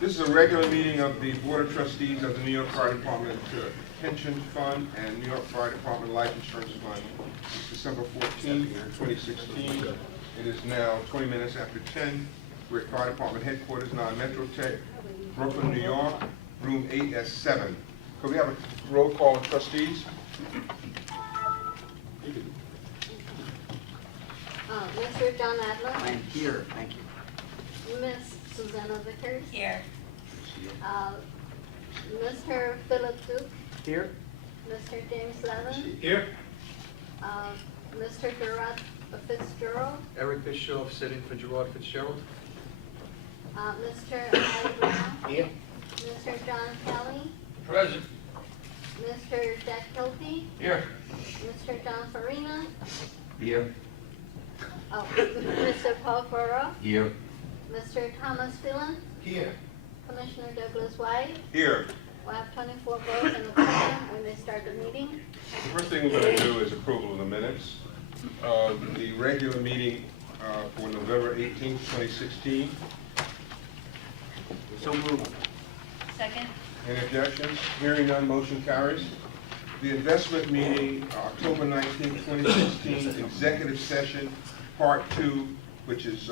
This is a regular meeting of the Board of Trustees of the New York Fire Department Pension Fund and New York Fire Department Life Insurance Fund. It's December 14th, 2016. It is now 20 minutes after 10. We're at Fire Department Headquarters, 9 Metro Tech, Brooklyn, New York, room 8S7. Could we have a roll call of trustees? Mr. John Adler. I am here, thank you. Miss Susanna Vickers. Here. Mr. Philip Duke. Here? Mr. James Levin. Here. Mr. Gerard Fitzgerald. Eric Bischoff sitting for Gerard Fitzgerald. Mr. Ali Brown. Here. Mr. John Kelly. Present. Mr. Jack Hilty. Here. Mr. John Farina. Here. Mr. Paul Burrow. Here. Mr. Thomas Phelan. Here. Commissioner Douglas White. Here. We have 24 votes and a quorum. We may start the meeting. The first thing we're going to do is approval of the minutes. The regular meeting for November 18th, 2016. So moved. Second. Any objections? Hearing none, motion carries. The investment meeting, October 19th, 2016, executive session, part 2, which is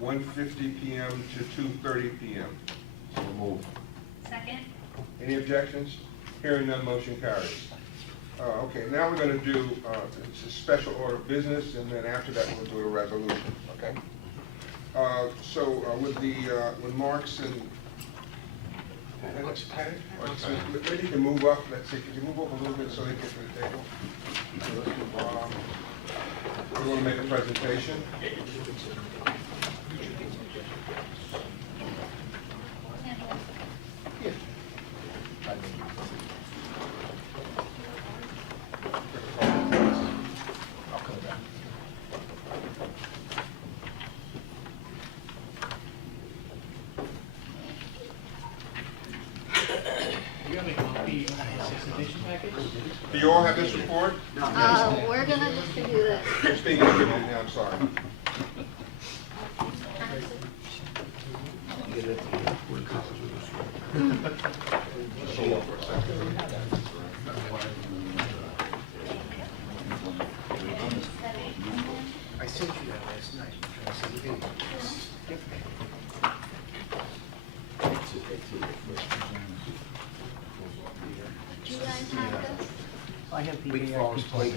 1:50 p.m. to 2:30 p.m. So moved. Second. Any objections? Hearing none, motion carries. Okay, now we're going to do it's a special order of business, and then after that we'll do a resolution. Okay. With Marks and maybe you can move up. Let's see. Could you move up a little bit so they get to the table? We want to make a presentation. Do you all have this report? We're going to distribute it. It's being distributed now, I'm sorry. Hold on for a second. I sent you that last night. I said, you didn't. Do you guys have this? I have the Big Falls plate.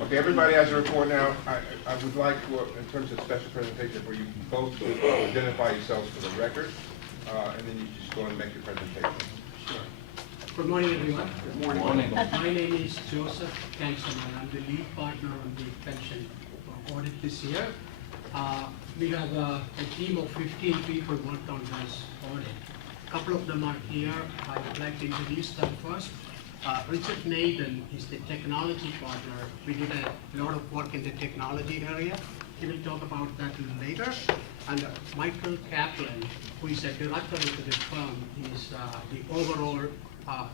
Okay, everybody has a report now. I would like, in terms of special presentation, for you both to identify yourselves for the record, and then you just go and make your presentation. Good morning, everyone. Good morning. My name is Joseph Kankson, and I'm the lead partner on the pension audit this year. We have a team of 15 people worked on this audit. A couple of them are here. I would like to introduce them first. Richard Nathan is the technology partner. We did a lot of work in the technology area. He will talk about that a little later. And Michael Kaplan, who is a director of the firm, is the overall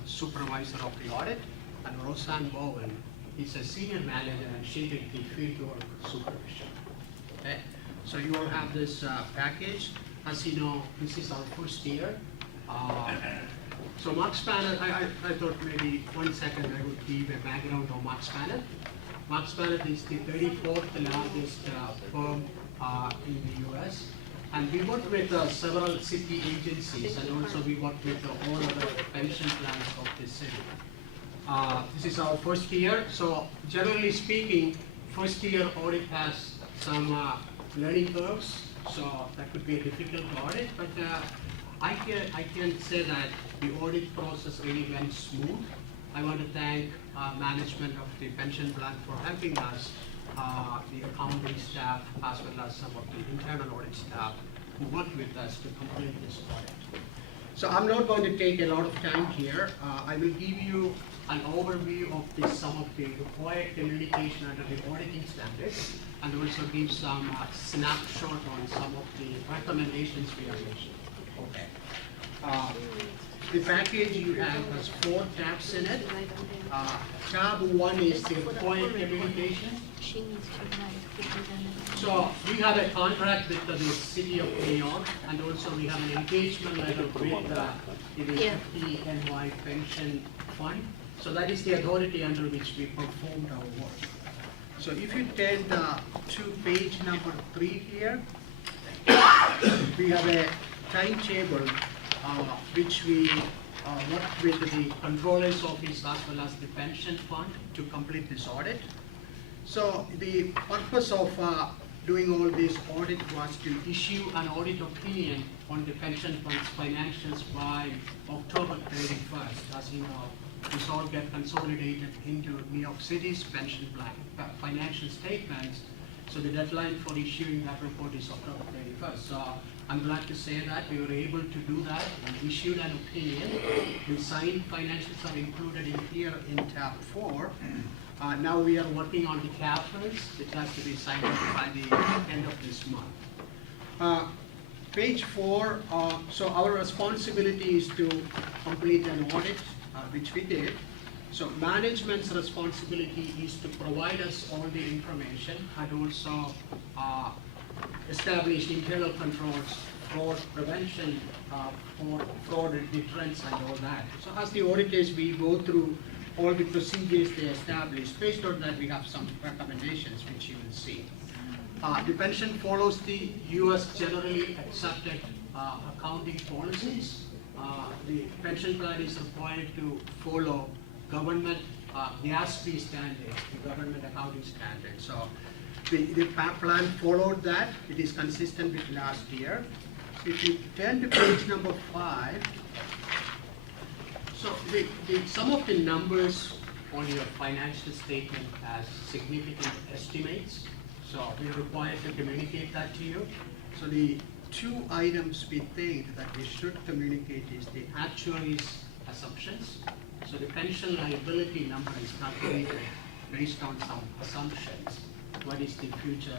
supervisor of the audit. And Roseanne Bowen is a senior manager, and she did the fieldwork supervision. Okay, so you all have this package. As you know, this is our first year. So Marks Panel, I thought maybe 1 second I would give a background on Marks Panel. Marks Panel is the 34th largest firm in the US. And we work with several city agencies, and also we work with all other pension plans of the city. This is our first year, so generally speaking, first year audit has some learning curves, so that could be a difficult audit, but I can say that the audit process really went smooth. I want to thank management of the pension plan for helping us, the accounting staff, as well as some of the internal audit staff who worked with us to complete this audit. So I'm not going to take a lot of time here. I will give you an overview of some of the required communication under the auditing standards, and also give some snapshot on some of the recommendations we are making. Okay. The package you have has 4 tabs in it. Tab 1 is the required communication. She needs to write representative. So we have a contract with the city of New York, and also we have an engagement letter with the FDNY pension fund. So that is the authority under which we performed our work. So if you turn to page number 3 here, we have a timetable which we worked with the controller's office as well as the pension fund to complete this audit. So the purpose of doing all this audit was to issue an audit opinion on the pension fund's financials by October 31st. As you know, this all get consolidated into New York City's pension plan, financial statements. So the deadline for issuing that report is October 31st. So I'm glad to say that we were able to do that and issued an opinion. The signed financials are included in here in tab 4. Now we are working on the CAFRs, which has to be signed off by the end of this month. Page 4, so our responsibility is to complete an audit, which we did. So management's responsibility is to provide us all the information and also establish internal controls, fraud prevention, for fraud deterrence and all that. So as the auditors, we go through all the procedures they established. Based on that, we have some recommendations which you will see. The pension follows the US generally accepted accounting policies. The pension plan is required to follow government GASP standards, the government accounting standards. So the plan followed that. It is consistent with last year. So if you turn to page number 5, so some of the numbers on your financial statement has significant estimates. So we are required to communicate that to you. So the 2 items we think that we should communicate is the actuaries' assumptions. So the pension liability number is calculated based on some assumptions. What is the future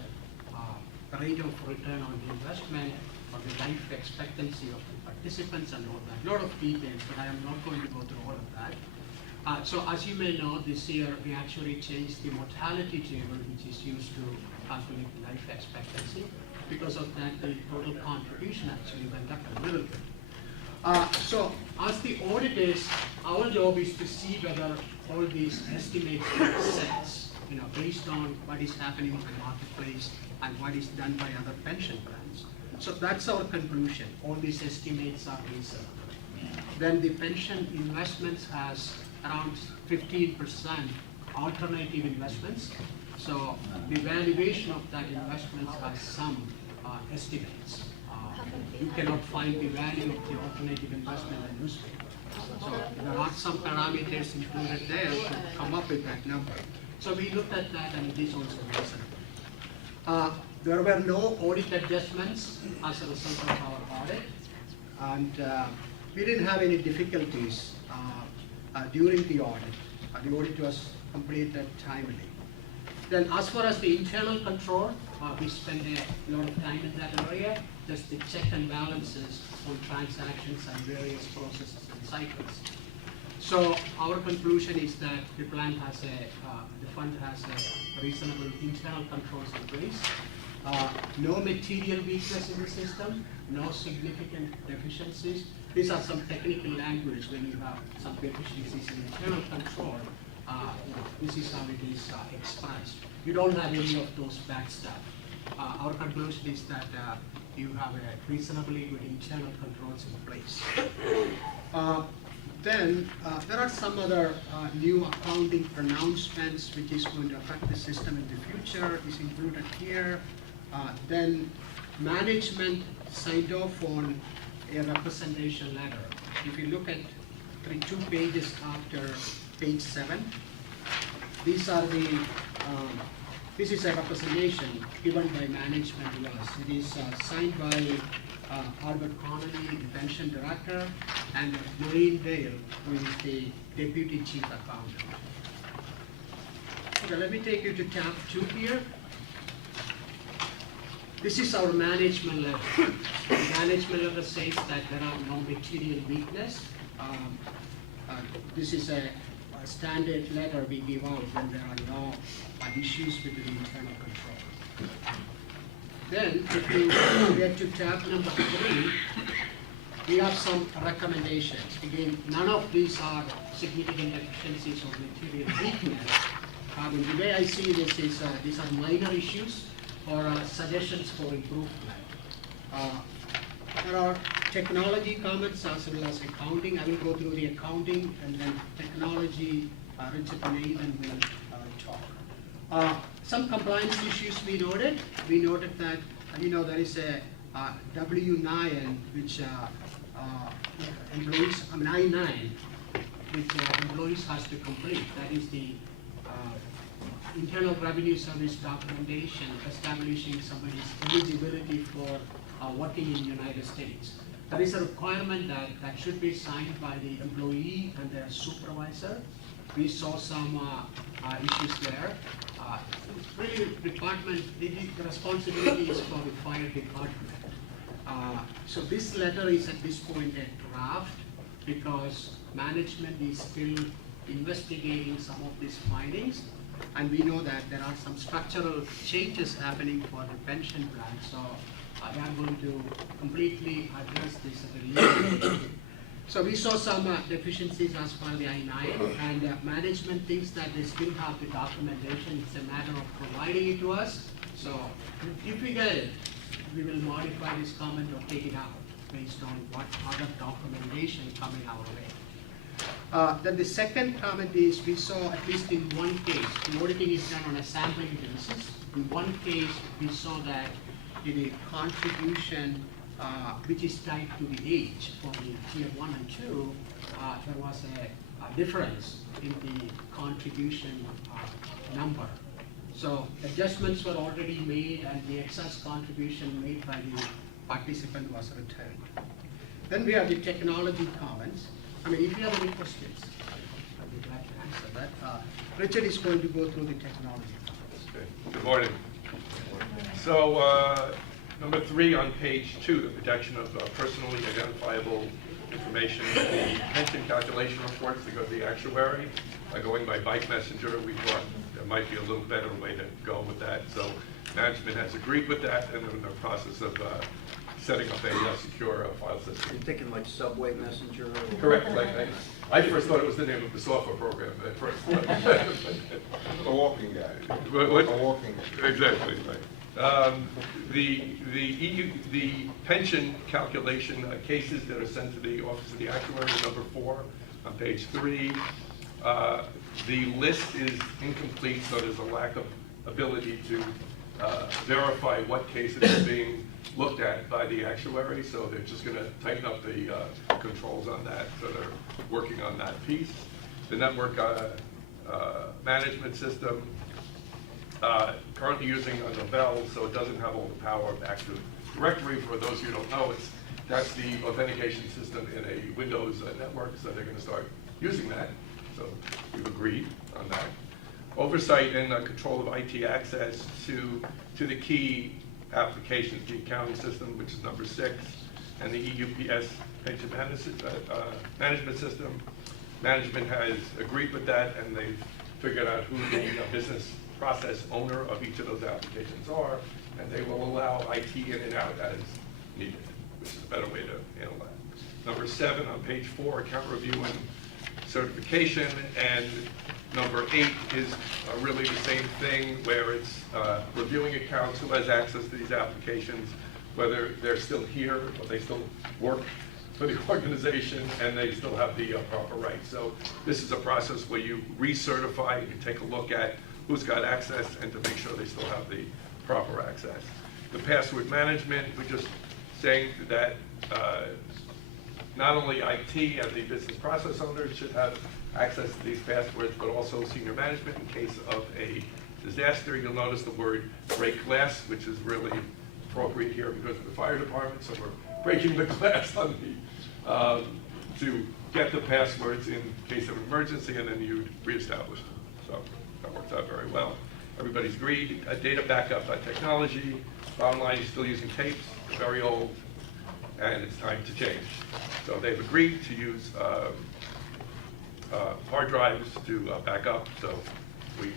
rate of return on the investment, or the life expectancy of the participants and all that. A lot of details, but I am not going to go through all of that. So as you may know, this year we actually changed the mortality table, which is used to calculate the life expectancy. Because of that, the total contribution actually went up a little bit. So as the auditors, our job is to see whether all these estimates make sense, based on what is happening in the marketplace and what is done by other pension plans. So that's our conclusion. All these estimates are reasonable. Then the pension investments has around 15% alternative investments. So the valuation of that investment has some estimates. You cannot find the value of the alternative investment in newspaper. So there are some parameters included there to come up with that number. So we looked at that, and it is also reasonable. There were no audit adjustments as a result of our audit, and we didn't have any difficulties during the audit. The audit was completed timely. Then as far as the internal control, we spent a lot of time in that area, just the check and balances on transactions and various processes and cycles. So our conclusion is that the plan has the fund has a reasonable internal controls in place. No material weakness in the system, no significant deficiencies. These are some technical language when you have some deficiencies in internal control. This is how it is expressed. You don't have any of those bad stuff. Our conclusion is that you have a reasonably good internal controls in place. Then there are some other new accounting pronouncements which is going to affect the system in the future is included here. Then management signed off on a representation letter. If you look at 2 pages after page 7, these are the this is a representation given by management to us. It is signed by Albert Connolly, the pension director, and Maureen Dale, who is the deputy chief accountant. Okay, let me take you to tab 2 here. This is our management letter. The management letter says that there are no material weakness. This is a standard letter we give out when there are no issues with the internal control. Then, if you get to tab number 3, we have some recommendations. Again, none of these are significant deficiencies or material weakness. The way I see this is these are minor issues or suggestions for improvement. There are technology comments as well as accounting. I will go through the accounting and then technology, Richard Nathan will talk. Some compliance issues we noted. We noted that, there is a W9 which employees, I-9, which employees has to complete. That is the Internal Revenue Service documentation establishing somebody's eligibility for working in the United States. There is a requirement that should be signed by the employee and their supervisor. We saw some issues there. Really, the responsibility is for the fire department. So this letter is at this point a draft because management is still investigating some of these findings. And we know that there are some structural changes happening for the pension plan. So they are going to completely address this at a later date. So we saw some deficiencies as per the I-9, and management thinks that they still have the documentation. It's a matter of providing it to us. So if we get it, we will modify this comment or take it out based on what other documentation coming our way. Then the second comment is we saw at least in one case, the auditing is done on a sampling basis. In one case, we saw that in a contribution which is tied to the age for the tier 1 and 2, there was a difference in the contribution number. So adjustments were already made and the excess contribution made by the participant was returned. Then we have the technology comments. If you have any questions, I'd be glad to answer that. Richard is going to go through the technology comments. Okay. Good morning. So, number 3 on page 2, the protection of personally identifiable information. The pension calculation reports that go to the actuary are going by bike messenger. We thought there might be a little better way to go with that. So management has agreed with that, and they're in the process of setting up a secure file system. You're thinking like Subway Messenger? Or... Correct. I first thought it was the name of the software program at first. A walking guy. What? A walking guy. Exactly, right. The pension calculation cases that are sent to the Office of the Actuary, number 4 on page 3. The list is incomplete, so there's a lack of ability to verify what cases are being looked at by the actuary, so they're just going to tighten up the controls on that, so they're working on that piece. The network management system, currently using a Novell, so it doesn't have all the power of Active Directory. For those who don't know, that's the authentication system in a Windows network, so they're going to start using that. So we've agreed on that. Oversight and control of IT access to the key applications, the accounting system, which is number 6, and the EUPS pension management system. Management has agreed with that, and they've figured out who the business process owner of each of those applications are, and they will allow IT in and out as needed, which is a better way to handle that. Number 7 on page 4, account review and certification, and number 8 is really the same thing, where it's reviewing accounts, who has access to these applications, whether they're still here or they still work for the organization and they still have the proper rights. So this is a process where you recertify, you take a look at who's got access and to make sure they still have the proper access. The password management, we're just saying that not only IT and the business process owners should have access to these passwords, but also senior management in case of a disaster. You'll notice the word break glass, which is really appropriate here because of the fire department, so we're breaking the glass on the, to get the passwords in case of emergency, and then you reestablish them. So that works out very well. everybody's agreed. Data backup technology, bottom line, you're still using tapes, very old, and it's time to change. So they've agreed to use hard drives to back up, so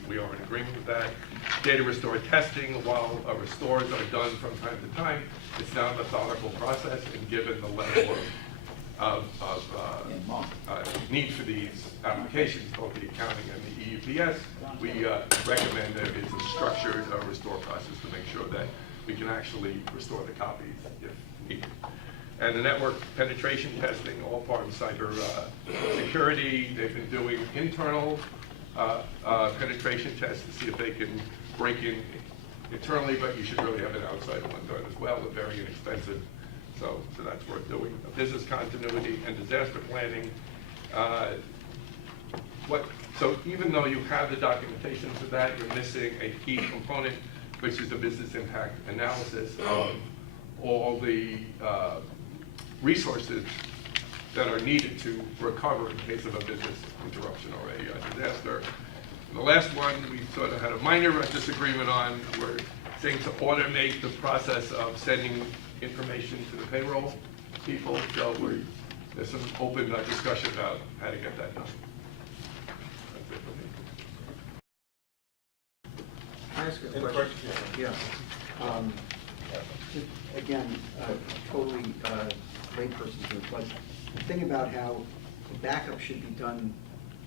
we are in agreement with that. Data restore testing, while restores are done from time to time, it's now a methodical process, and given the level of need for these applications, both the accounting and the EUPS, we recommend that it's a structured restore process to make sure that we can actually restore the copies if needed. And the network penetration testing, all part of cyber security. They've been doing internal penetration tests to see if they can break in internally, but you should really have an outside one done as well. They're very inexpensive, so that's worth doing. Business continuity and disaster planning. So even though you have the documentation for that, you're missing a key component, which is the business impact analysis of all the resources that are needed to recover in case of a business interruption or a disaster. And the last one, we sort of had a minor disagreement on. We're saying to automate the process of sending information to the payroll people. So there's some open discussion about how to get that done. That's it for me. Can I ask a Any question? questions? Yeah. Again, totally layperson here, but think about how the backup should be done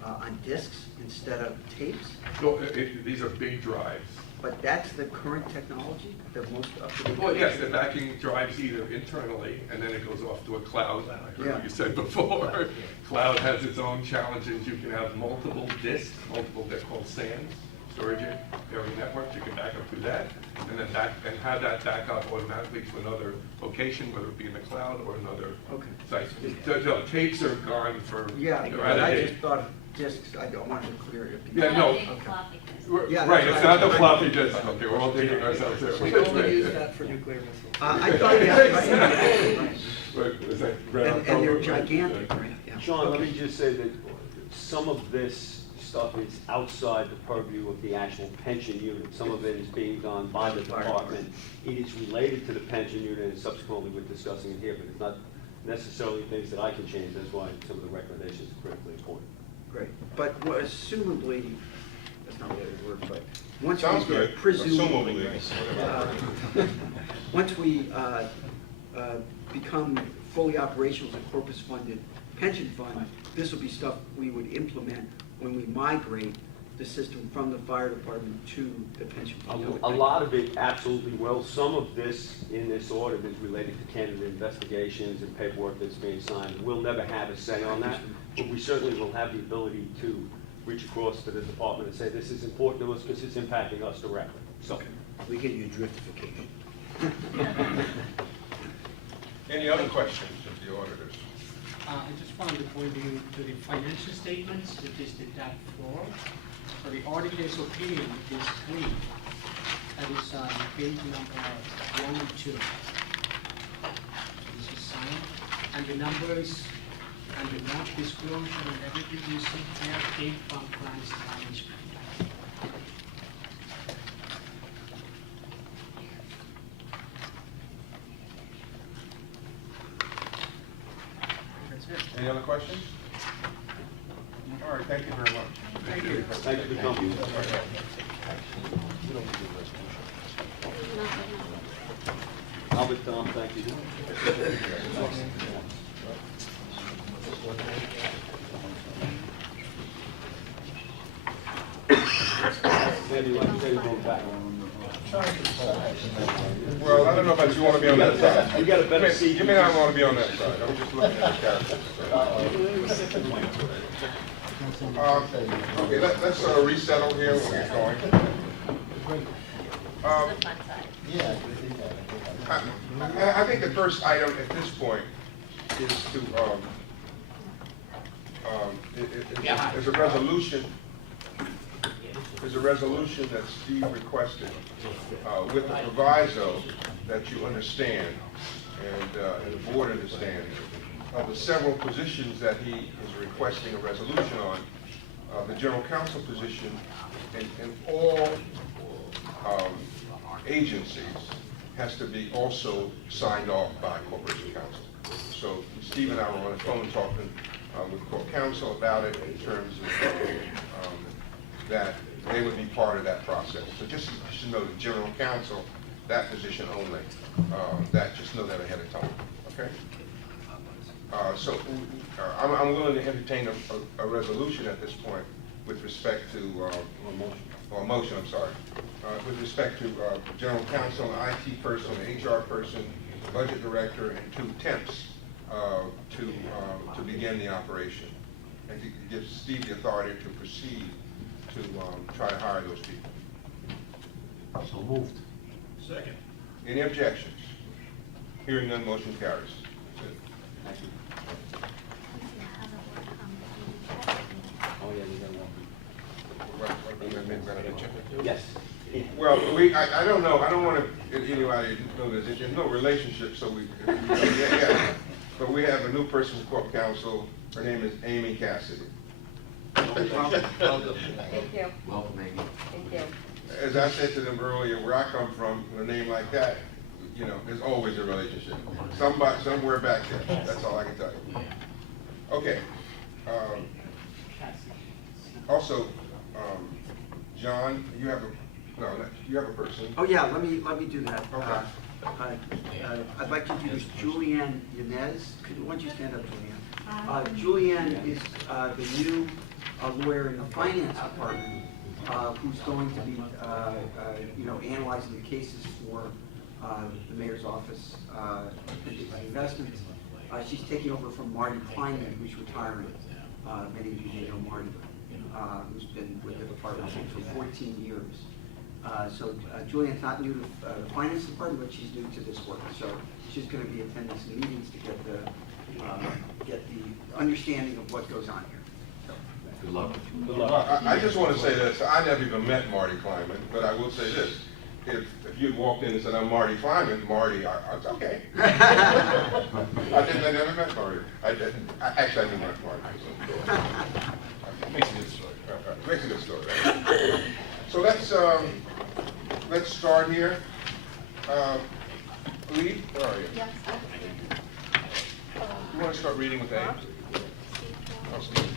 on disks instead of tapes. So these are big drives. But that's the current technology, the most up-to-date. Well, yes, the backing drives either internally, and then it goes off to a cloud, like Yeah. you said before. Cloud has its own challenges. You can have multiple disks, they're called SANs, storage area networks. You can back up through that, and then have that back up automatically to another location, whether it be in the cloud or another site. So tapes are gone for, Yeah, they're but out of I date. just thought of disks, I wanted to clear it. Yeah, no. Big floppy disk. Yeah, Right, that's it's right. not the floppy disk. Okay, we're all digging ourselves there. We only use that for nuclear missiles. I thought, yeah. Wait, was that right on And they're top? gigantic, right? Yeah. Sean, let me just say that some of this stuff is outside the purview of the actual pension unit. Some of it is being done by the department. It is related to the pension unit, and subsequently we're discussing it here, but it's not necessarily things that I can change. That's why some of the recommendations are critically important. Great, but assumably, that's not really a word, but once Sounds we good. presumably, Assumably. once we become fully operational as a corpus-funded pension fund, this will be stuff we would implement when we migrate the system from the fire department to the pension fund. A lot of it absolutely will. Some of this in this audit is related to candidate investigations and paperwork that's being signed. We'll never have a say on that, but we certainly will have the ability to reach across to the department and say, this is important to us because it's impacting us directly. So, We get you driftification. Any other questions of the auditors? I just wanted to point you to the financial statements, which is the tab 4. So the auditor's opinion is clean. That is page number 1 and 2. So this is signed, and the numbers and the not disclosure and everything you see there came from client's management. That's it. Any other questions? All right, thank you very much. Thank you. thank you for coming. Albert, Tom, thank you. Sandy, like you say, going back. Well, I don't know about you want to be on that side. You got a better seat. You may not want to be on that side. I'm just looking at the characters. Okay, let's sort of resettle here when we're going. This is the fun side. I think the first item at this point is to, is a resolution. There's a resolution that Steve requested with the proviso that you understand and the board understands of the several positions that he is requesting a resolution on. The general counsel position and all agencies has to be also signed off by Corporation Counsel. So Steve and I were on the phone talking with Corp Counsel about it in terms of that they would be part of that process. So just to know the General Counsel, that position only, that just know that ahead of time, okay? So I'm willing to entertain a resolution at this point with respect to, or a motion, I'm sorry, with respect to General Counsel, an IT person, an HR person, budget director, and 2 temps to begin the operation, and to give Steve the authority to proceed to try to hire those people. So moved. Second. Any objections? Hearing none, motion carries. Thank you. Oh, yeah, we got one. Yes. Yes. Well, I don't know, I don't want to, anybody know this, there's no relationship, so yeah. But we have a new person from Corp Counsel, her name is Amy Cassidy. Thank you. Welcome, Amy. Thank you. As I said to them earlier, where I come from, with a name like that, you know, there's always a relationship. Somewhere back there, that's all I can tell you. Okay. Also, John, you have you have a person. Oh, yeah, let me do that. Okay. I'd like to introduce Julianne Yanez. Why don't you stand up, Julianne? Julianne is the new lawyer in the finance department who's going to be, analyzing the cases for the mayor's office, investments. She's taking over from Marty Kleinman, who's retiring. Many of you may know Marty, who's been with the department for 14 years. So Julianne's not new to the finance department, but she's new to this work. So she's going to be attending some meetings to get the understanding of what goes on here. So, Good luck. Good Well, luck. I just want to say this, I never even met Marty Kleinman, but I will say this. If you walked in and said, I'm Marty Kleinman, Marty, I was okay. I never met Marty. I didn't. Actually, I didn't met Marty. Makes a good story. Makes a good story. Right? So let's start here. Lee, where are you? Yes. You want to start reading with A? Oh, Steve.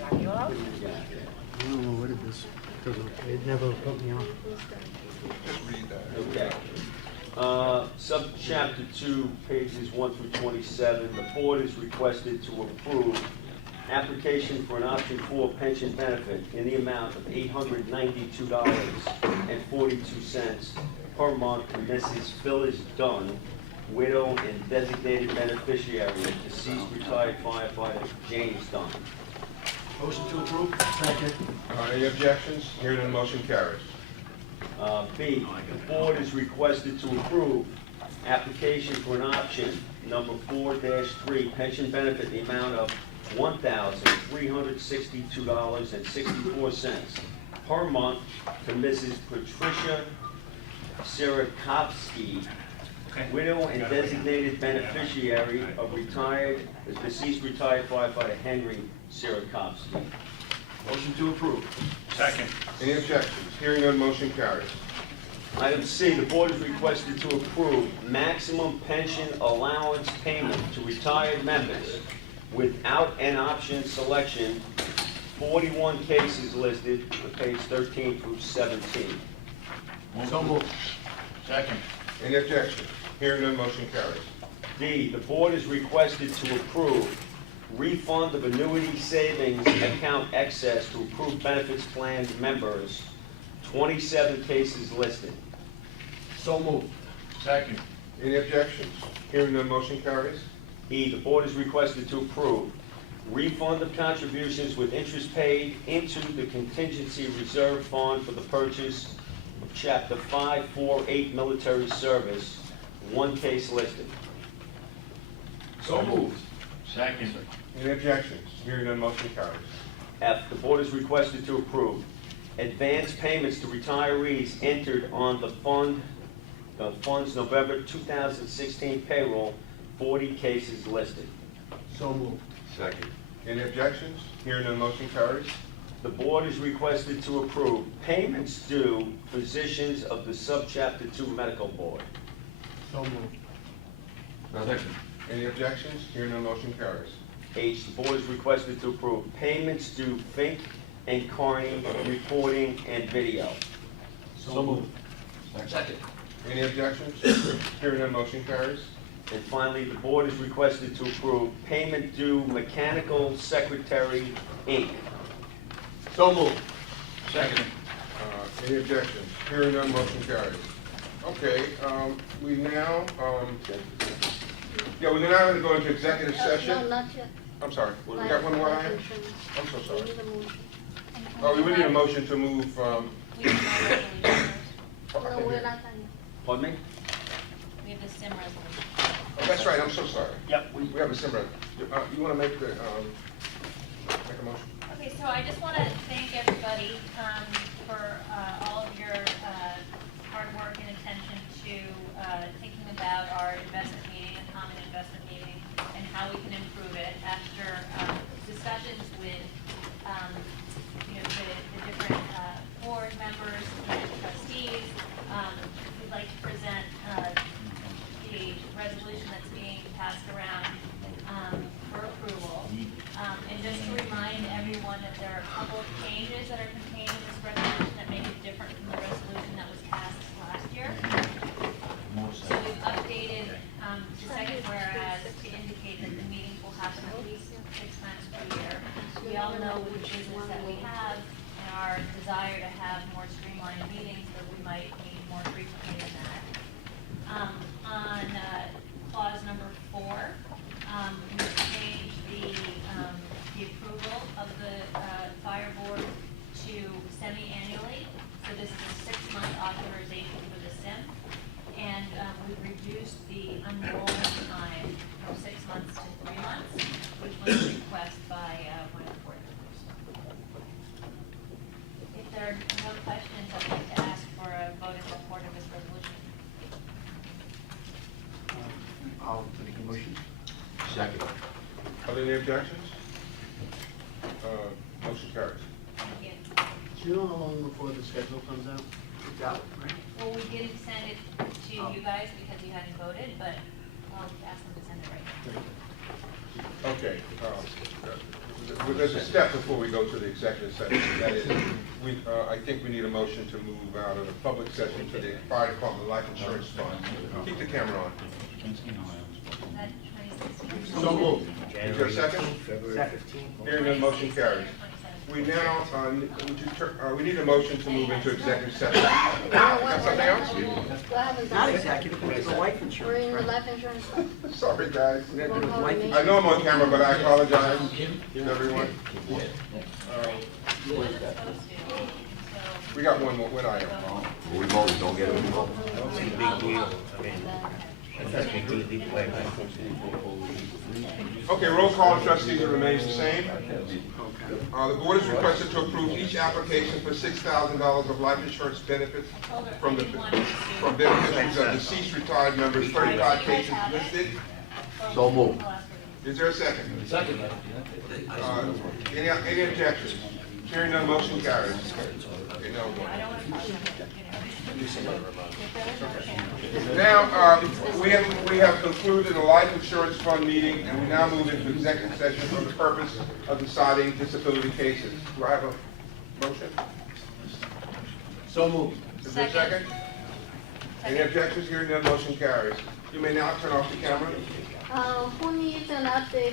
I don't know what it is, because it never put me on. Just read that. Okay. Subchapter 2, pages 1 through 27, the board is requested to approve application for an option 4 pension benefit in the amount of $892.42 per month to Mrs. Phyllis Dunn, widow and designated beneficiary of deceased retired firefighter James Dunn. Motion to approve. Second. Any objections? Hearing none, motion carries. B, the board is requested to approve application for an option number 4-3 pension benefit in the amount of $1,362.64 per month to Mrs. Patricia Sirakovsky, widow and designated beneficiary of deceased retired firefighter Henry Sirakovsky. Motion to approve. Second. Any objections? Hearing none, motion carries. Item C, the board is requested to approve maximum pension allowance payment to retired members without an option selection, 41 cases listed on page 13 through 17. So moved. Second. Any objections? Hearing none, motion carries. D, the board is requested to approve refund of annuity savings account excess to approved benefits plan members, 27 cases listed. So moved. Second. Any objections? Hearing none, motion carries. E, the board is requested to approve refund of contributions with interest paid into the contingency reserve fund for the purchase of Chapter 548 military service, 1 case listed. So moved. Second. Any objections? Hearing none, motion carries. F, the board is requested to approve advance payments to retirees entered on the fund's November 2016 payroll, 40 cases listed. So moved. Second. Any objections? Hearing none, motion carries. The board is requested to approve payments due physicians of the Subchapter 2 Medical Board. So moved. Second. Any objections? Hearing none, motion carries. H, the board is requested to approve payments due Fink and Carney reporting and video. So moved. Second. Any objections? Hearing none, motion carries. And finally, the board is requested to approve payment due Mechanical Secretary, Inc. So moved. Second. Any objections? Hearing none, motion carries. Okay, we now, we're now going to go into executive No, session. not yet. I'm sorry, we Life- got one more life item? insurance. I'm so We sorry. need a motion. Oh, we need a motion to move, We have no resolution first. No, we're not done Pardon me? We have the SIM resolution. oh, that's right, I'm so sorry. Yep. We have a similar, you want to make the, make a motion? Okay, so I just want to thank everybody for all of your hard work and attention to thinking about our investment meeting, a common investment meeting, and how we can improve it. After discussions with, the different board members and trustees, we'd like to present the resolution that's being passed around for approval. And just to remind everyone that there are a couple of changes that are contained in this resolution that make it different from the resolution that was passed last year. So we've updated the second whereas to indicate that the meetings will happen at least 6 times per year. We all know with the business that we have and our desire to have more streamlined meetings, that we might need more frequently than that. On clause number 4, we changed the approval of the fire board to semi-annually. So this is a 6-month authorization for the SIM. And we've reduced the enrollment time from 6 months to 3 months, which was a request by one of the board members. If there are no questions, I'd like to ask for a vote in support of this resolution. I'll make a motion. Second. Are there any objections? Motion carries. Thank you. Do you know how long before the schedule comes out? It's out, right? Well, we didn't send it to you guys because you hadn't voted, but I'll ask them to send it right now. Okay, there's a step before we go to the executive session. That is, I think we need a motion to move out of the public session to the fire department life insurance fund. Keep the camera on. Is that 2016? So moved. Is there a second? Second. Hearing none, motion carries. We now, we need a motion to move into executive session. Got something else? We haven't Not done it. executive, it's the life We're insurance. in the life insurance fund. Sorry, guys. Life I know I'm on camera, but I apologize to everyone. We're supposed to, so. We got one more, one item. We voted, don't get it involved. Okay, roll call, trustees, it remains the same. The board is requested to approve each application for $6,000 of life insurance benefits from the, from beneficiaries of deceased retired members, 35 cases listed. So moved. Is there a second? Second. Any objections? Hearing none, motion carries. Okay, now we're I don't want to talk about it. Now, we have concluded the life insurance fund meeting, and we now move into executive session for the purpose of deciding disability cases. Do I have a motion? So moved. Is there a second? Any objections? Hearing none, motion carries. You may now turn off the camera. Who needs an update